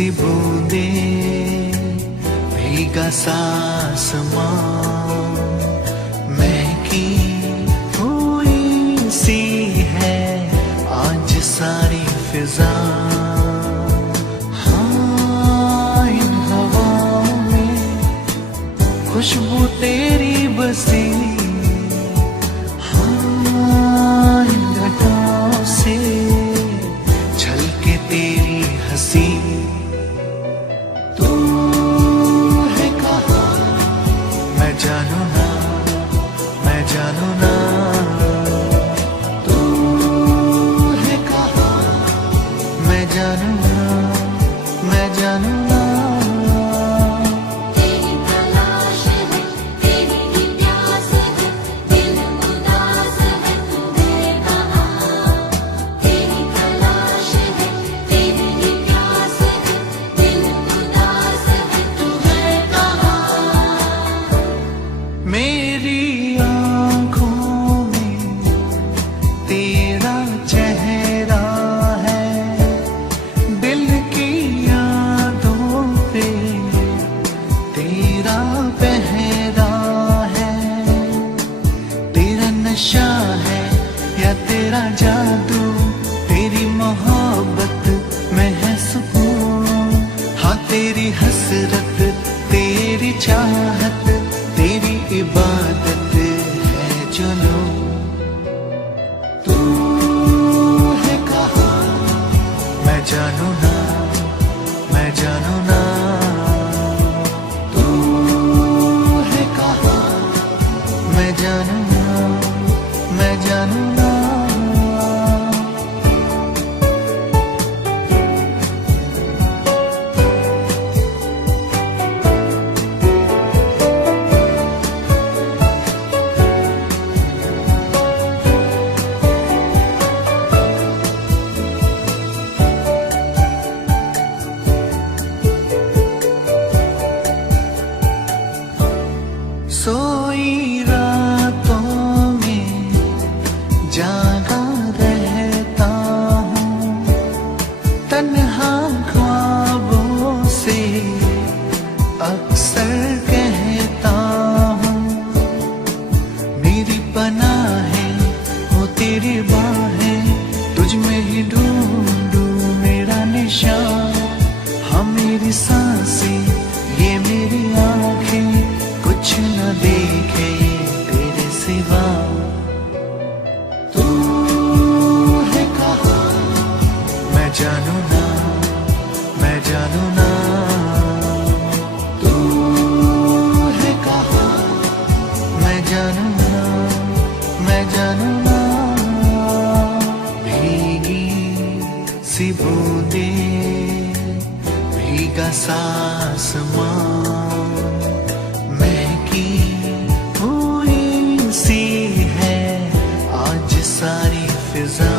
सी बूंदे भीगा सा आसमां महकी हुई सी है आज सारी फिजा। हाँ इन हवाओं में खुशबू तेरी बसी, हाँ इन घटाओं से झलके तेरी हंसी। तू है कहाँ मैं जानू ना, मैं जानू ना। तू है कहाँ मैं जानू ना, मैं जानू ना। मेरी आँखों में तेरा चेहरा है, दिल की यादों पे तेरा पहरा है। तेरा नशा है या तेरा जादू, तेरी मोहब्बत में है सुकून। हाँ तेरी हसरत तेरी चाहत तेरी इबादत है जुनून। तू है कहाँ मैं जानू ना, मैं जानू ना। तू है कहाँ मैं जानू ना, मैं जानू ना। सोई रातों में जागा रहता हूँ, तन्हा ख्वाबों से अक्सर कहता हूँ। मेरी पनाहें हो तेरी बाहें, तुझ में ही ढूंढूं मेरा निशान। हाँ मेरी सांसें ये मेरी आँखें कुछ न देखे तेरे सिवा। तू है कहाँ मैं जानू ना, मैं जानू ना। तू है कहाँ मैं जानू ना, मैं जानू ना। भीगी सी बूंदे भीगा सा आसमां महकी हुई सी है आज सारी फिजा।